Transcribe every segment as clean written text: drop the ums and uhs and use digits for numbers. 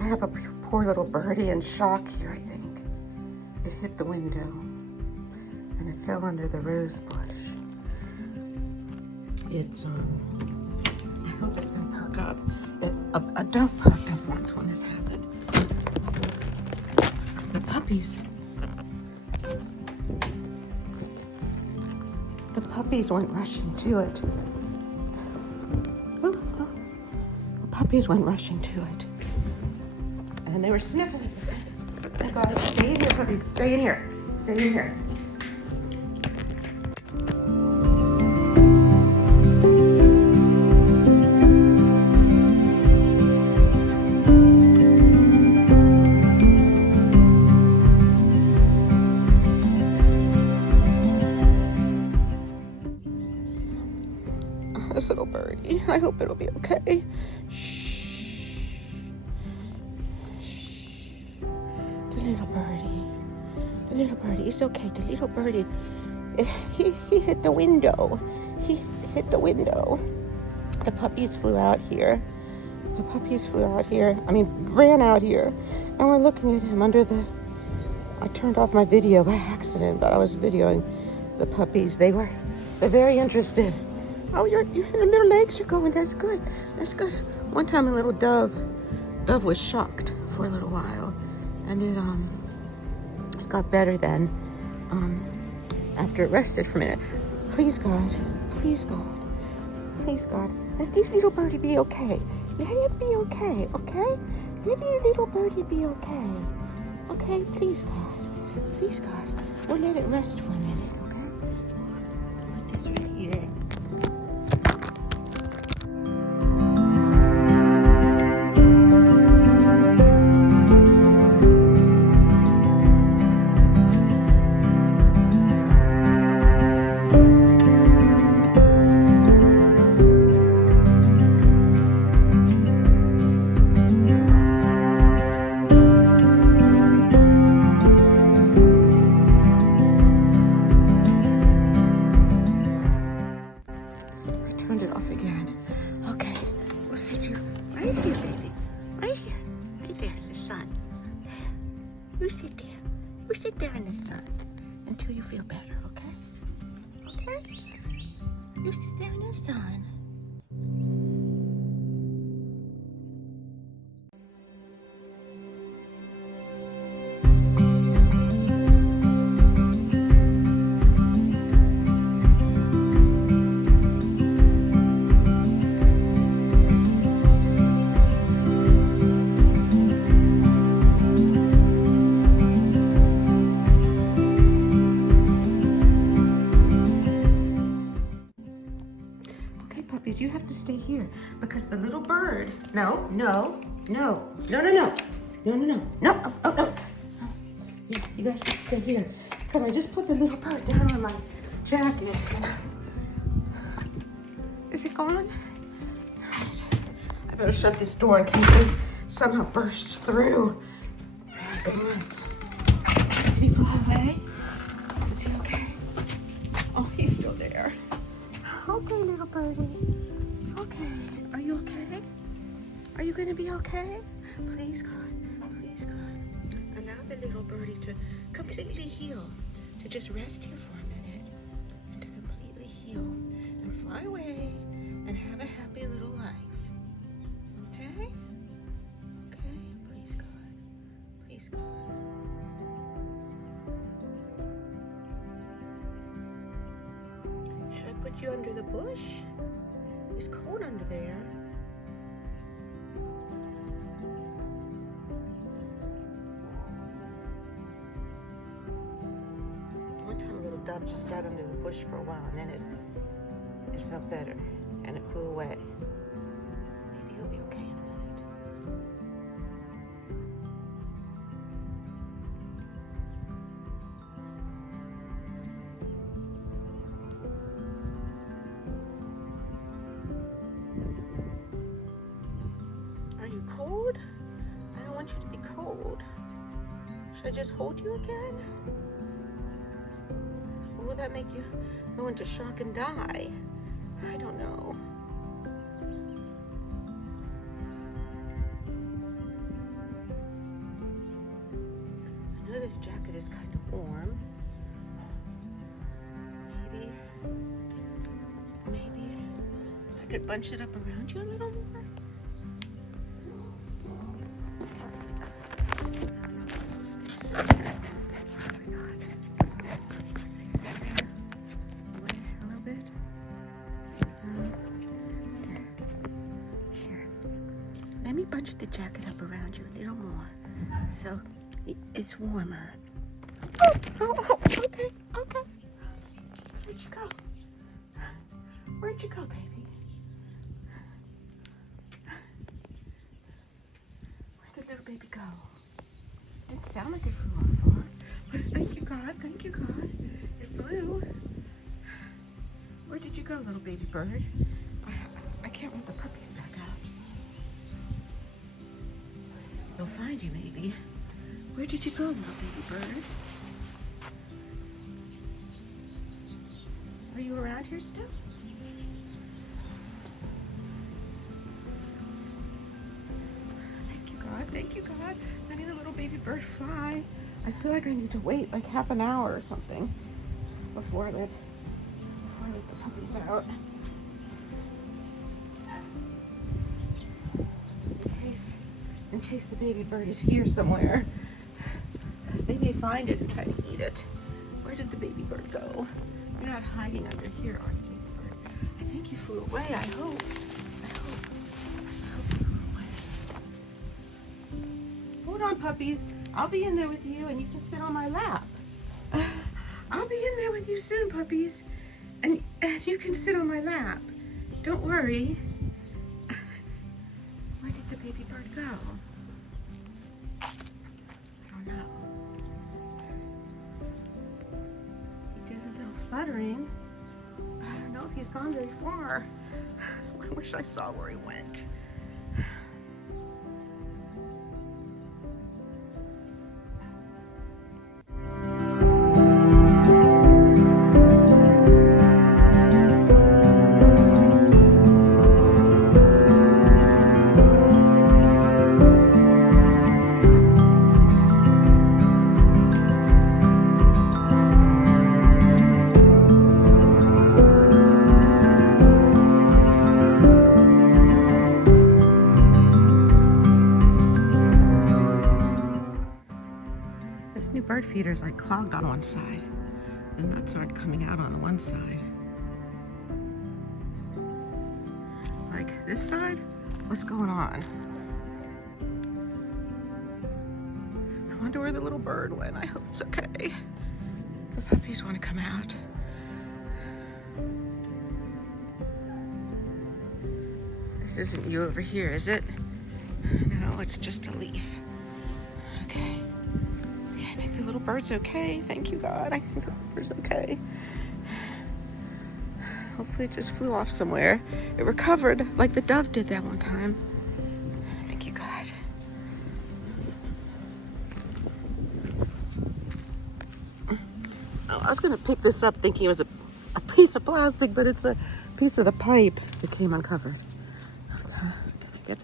I have a poor little birdie in shock here, I think. It hit the window and it fell under the rose bush. It's, I hope it's gonna perk up. A dove perked up once when this happened. The puppies went rushing to it. Ooh, oh. The puppies went rushing to it. And they were sniffing it. Oh God, stay in here, puppies, stay in here. Stay in here. This little birdie, I hope it'll be okay. Shh. Shh. The little birdie, it's okay. The little birdie, he hit the window. He hit the window. The puppies flew out here. Ran out here. And we're looking at him under the, I turned off my video by accident, but I was videoing the puppies. They're very interested. Oh, your little legs are going. That's good. That's good. One time a little dove was shocked for a little while, and it got better then. After it rested for a minute. Please God, let this little birdie be okay. Let it be okay, okay? Let your little birdie be okay. Okay, please God. We'll let it rest for a minute, okay? Put this right here. You sit there in the sun until you feel better, okay? Okay? You sit there in the sun. You have to stay here because the little bird. No. You guys have to stay here because I just put the little bird down on my jacket. Is it gone? All right. I better shut this door in case it somehow bursts through. Goodness. Did he fly away? Is he okay? Oh, he's still there. Okay, little birdie. Okay. Are you okay? Are you gonna be okay? Please, God. Please, God. Allow the little birdie to completely heal. To just rest here for a minute. And to completely heal. And fly away. And have a happy little life. Okay? Okay? Please, God. Please, God. Should I put you under the bush? It's cold under there. One time a little dove just sat under the bush for a while and then it felt better and it flew away. Maybe he'll be okay in a minute. Cold? I don't want you to be cold. Should I just hold you again? Or will that make you go into shock and die? I don't know. this jacket is kind of warm. Maybe I could bunch it up around you a little more. Let me bunch the jacket up around you a little more, so it's warmer. Oh, okay. Where'd you go? Where'd you go, baby? Where'd the little baby go? Didn't sound like it flew off far. But thank you, God. It flew. Where did you go, little baby bird? I can't let the puppies back out. They'll find you, maybe. Where did you go, little baby bird? Are you around here still? Thank you, God. Letting the little baby bird fly. I feel like I need to wait like half an hour or something before I let the puppies out. In case the baby bird is here somewhere. Because they may find it and try to eat it. Where did the baby bird go? You're not hiding under here, are you, baby bird? I think you flew away, I hope. I hope you flew away. Hold on, puppies. I'll be in there with you and you can sit on my lap. I'll be in there with you soon, puppies. And you can sit on my lap. Don't worry. Where did the baby bird go? I don't know. He did a little fluttering, but I don't know if he's gone very far. I wish I saw where he went. Bird feeder's like clogged on one side. The nuts aren't coming out on the one side. Like this side? What's going on? I wonder where the little bird went. I hope it's okay. The puppies want to come out. This isn't you over here, is it? No, it's just a leaf. Okay. The little bird's okay. Thank you, God. I think the little bird's okay. Hopefully it just flew off somewhere. It recovered like the dove did that one time. Thank you, God. Oh, I was going to pick this up thinking it was a piece of plastic, but it's a piece of the pipe that came uncovered. Okay. Get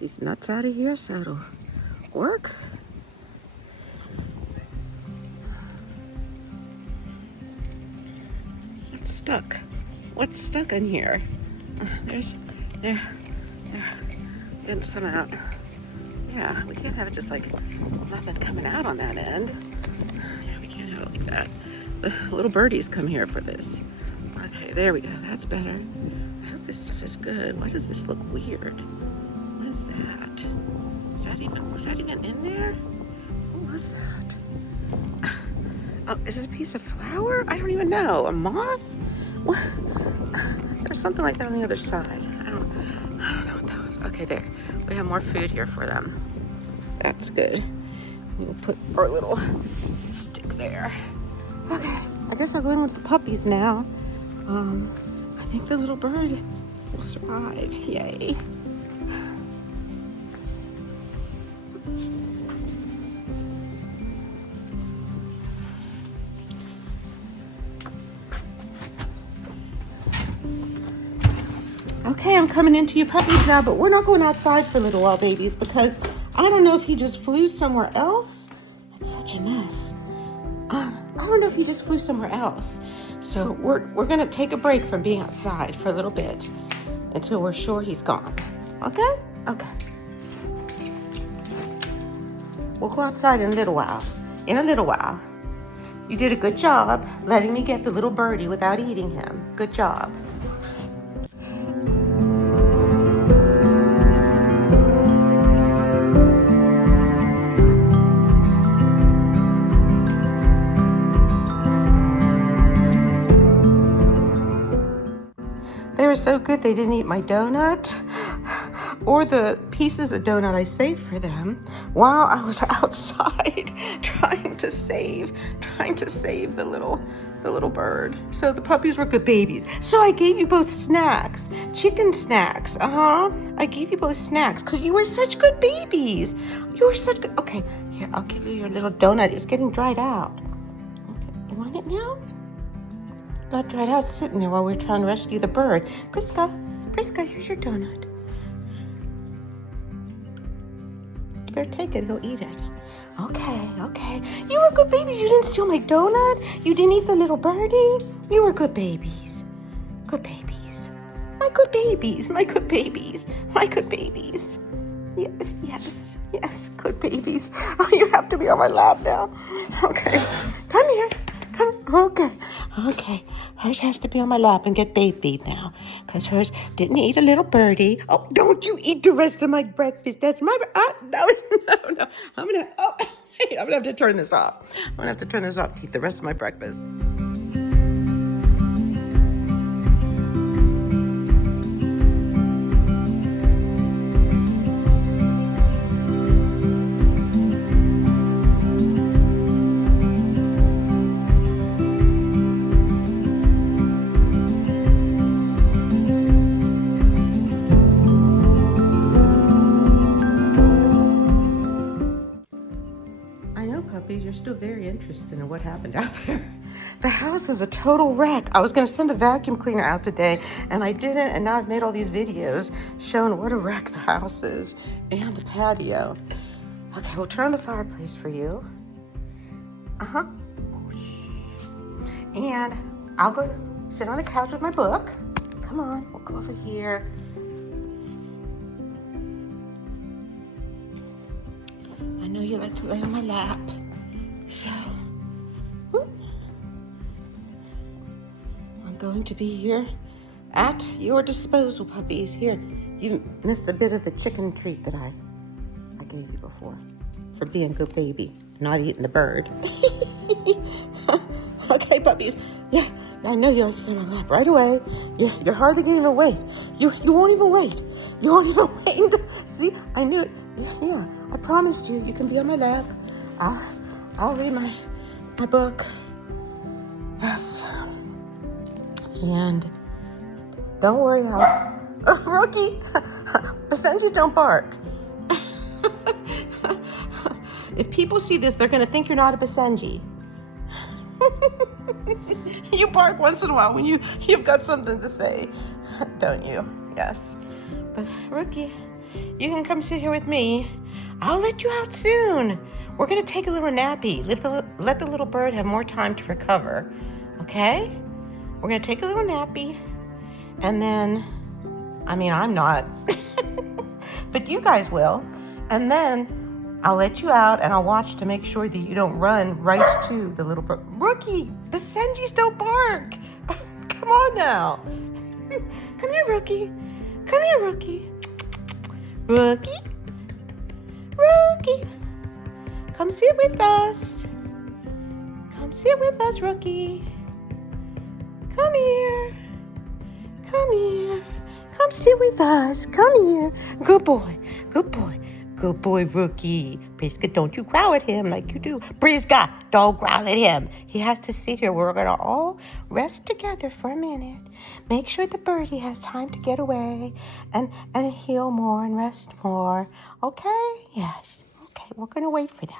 these nuts out of here so it'll work. Stuck. What's stuck in here? There. Getting some out. Yeah, we can't have it just like nothing coming out on that end. Yeah, we can't have it like that. The little birdies come here for this. Okay, there we go. That's better. I hope this stuff is good. Why does this look weird? What is that? Was that even in there? What was that? Oh, is it a piece of flour? I don't even know. A moth? What? There's something like that on the other side. I don't know what that was. Okay, there. We have more food here for them. That's good. We'll put our little stick there. Okay, I guess I'll go in with the puppies now. I think the little bird will survive. Yay. Okay, I'm coming into you puppies now, but we're not going outside for a little while, babies, because I don't know if he just flew somewhere else. It's such a mess. I don't know if he just flew somewhere else. So we're gonna take a break from being outside for a little bit until we're sure he's gone. Okay? Okay. We'll go outside in a little while. In a little while. You did a good job letting me get the little birdie without eating him. Good job. They were so good they didn't eat my donut or the pieces of donut I saved for them while I was outside trying to save the little bird. So the puppies were good babies. So I gave you both snacks, chicken snacks. I gave you both snacks because you were such good babies. You were such good. Okay, here, I'll give you your little donut. It's getting dried out. Okay, you want it now? Got dried out sitting there while we were trying to rescue the bird. Priska, here's your donut. You better take it, go eat it. Okay. You were good babies. You didn't steal my donut. You didn't eat the little birdie. You were good babies. Good babies. My good babies. Yes, good babies. Oh, you have to be on my lap now. Okay, come here. Okay. Hers has to be on my lap and get babied now. Because hers didn't eat a little birdie. Oh, don't you eat the rest of my breakfast. That's my... No. I'm going to have to turn this off. To eat the rest of my breakfast. You're still very interested in what happened out there. The house is a total wreck. I was going to send the vacuum cleaner out today, and I didn't, and now I've made all these videos showing what a wreck the house is and the patio. Okay, we'll turn on the fireplace for you. And I'll go sit on the couch with my book. Come on, we'll go over here. I know you like to lay on my lap. So, I'm going to be here at your disposal, puppies. Here, you missed a bit of the chicken treat that I gave you before for being a good baby, not eating the bird. Okay, puppies. Yeah, I know you like to get on my lap right away. You're hardly going to even wait. You won't even wait. You won't even wait. See, I knew it. Yeah, I promised you can be on my lap. I'll read my book. Yes. And don't worry, Rookie, Basenjis don't bark. If people see this, they're going to think you're not a Basenji. You bark once in a while when you've got something to say, don't you? Yes. But Rookie, you can come sit here with me. I'll let you out soon. We're going to take a little nappy. Let the little bird have more time to recover. Okay? We're going to take a little nappy. And then, I'm not. But you guys will. And then I'll let you out and I'll watch to make sure that you don't run right to the little bird. Rookie, Basenjis don't bark. Come on now. Come here, Rookie. Rookie. Come sit with us. Rookie. Come here. Come sit with us. Come here. Good boy, Rookie. Priska, don't you growl at him like you do. Priska, don't growl at him. He has to sit here. We're going to all rest together for a minute. Make sure the birdie has time to get away and heal more and rest more. Okay? Yes. Okay, we're going to wait for that.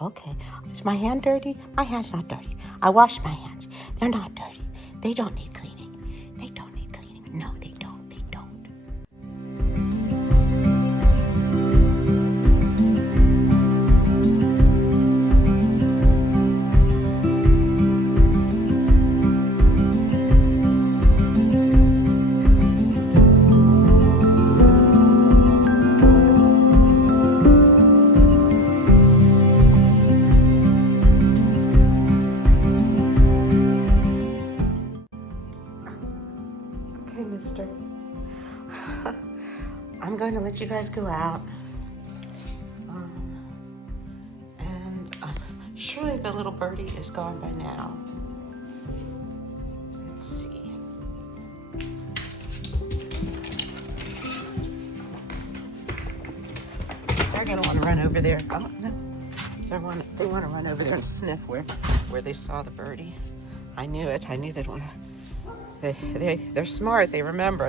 Okay. Is my hand dirty? My hand's not dirty. I wash my hands. They're not dirty. They don't need cleaning. No, they don't. going to let you guys go out. And surely the little birdie is gone by now. Let's see. They're going to want to run over there. Oh, no. They want to run over there and sniff where they saw the birdie. I knew it. I knew they'd want to. They're smart. They remember.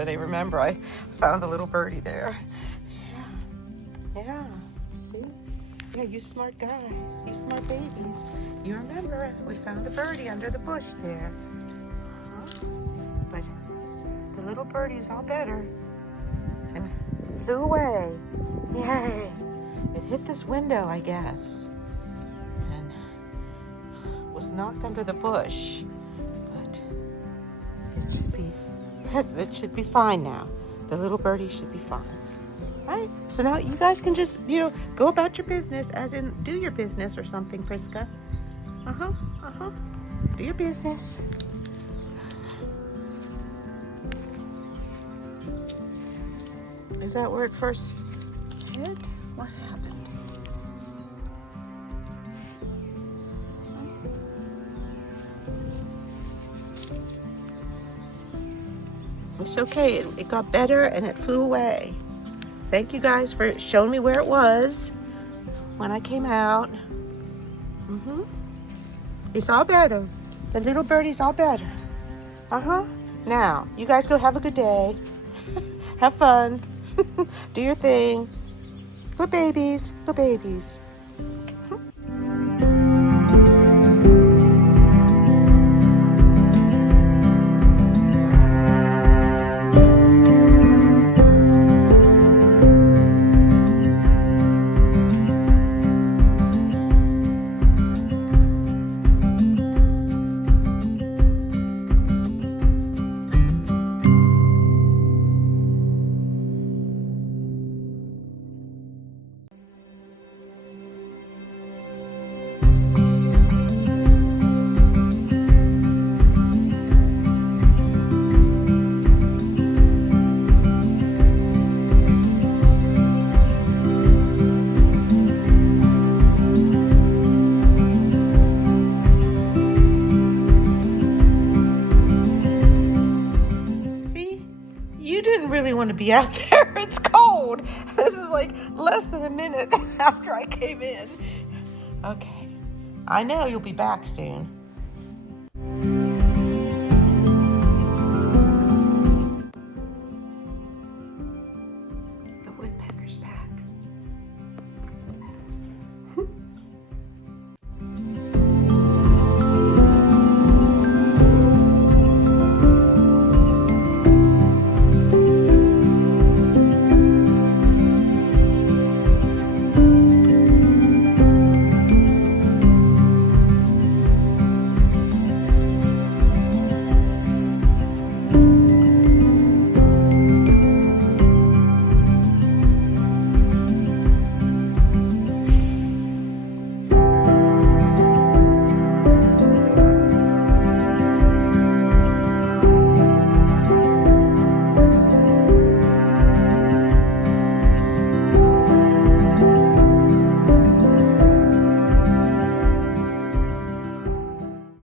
I found the little birdie there. Yeah. See? Yeah, you smart guys. You smart babies. You remember we found the birdie under the bush there. But the little birdie's all better and flew away. Yay! It hit this window, I guess, and was knocked under the bush. But it should be fine now. The little birdie should be fine. Right? So now you guys can just, go about your business, as in do your business or something, Priska. Do your business. Is that where it first hit? What happened? It's okay. It got better and it flew away. Thank you guys for showing me where it was when I came out. It's all better. The little birdie's all better. Now, you guys go have a good day. Have fun. Do your thing. Little babies. You didn't really want to be out there. It's cold. This is like less than a minute after I came in. Okay. I know you'll be back soon.